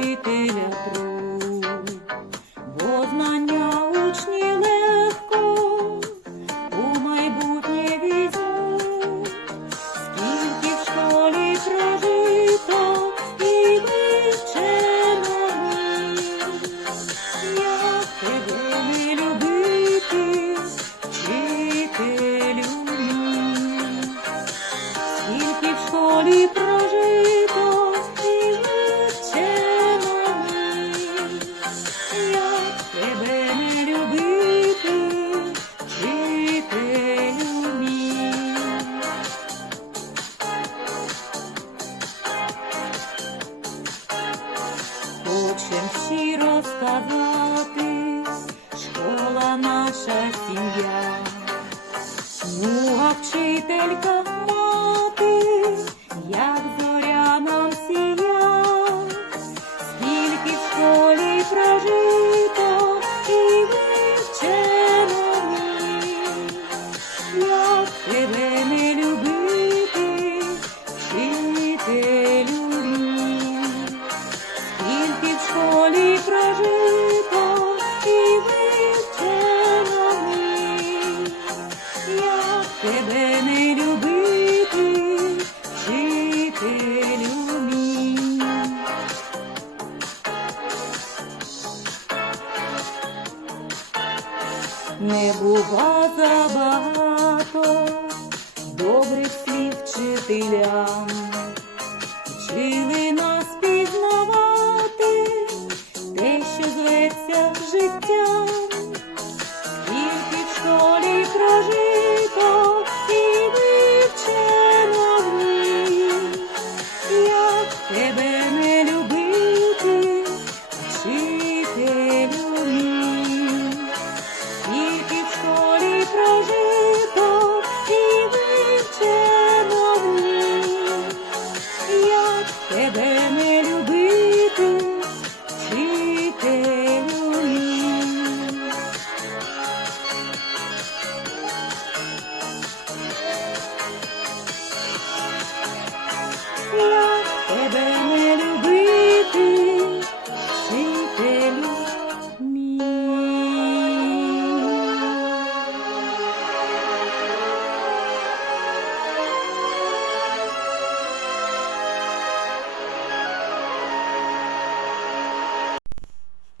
viti dentro. очі розказатись, школа наша сім'я, смуга вчителька. Тебе не любити, вчителю мій. Не бува забагато добрих слів вчителям, вчили нас пізнавати те, що зветься життям, love.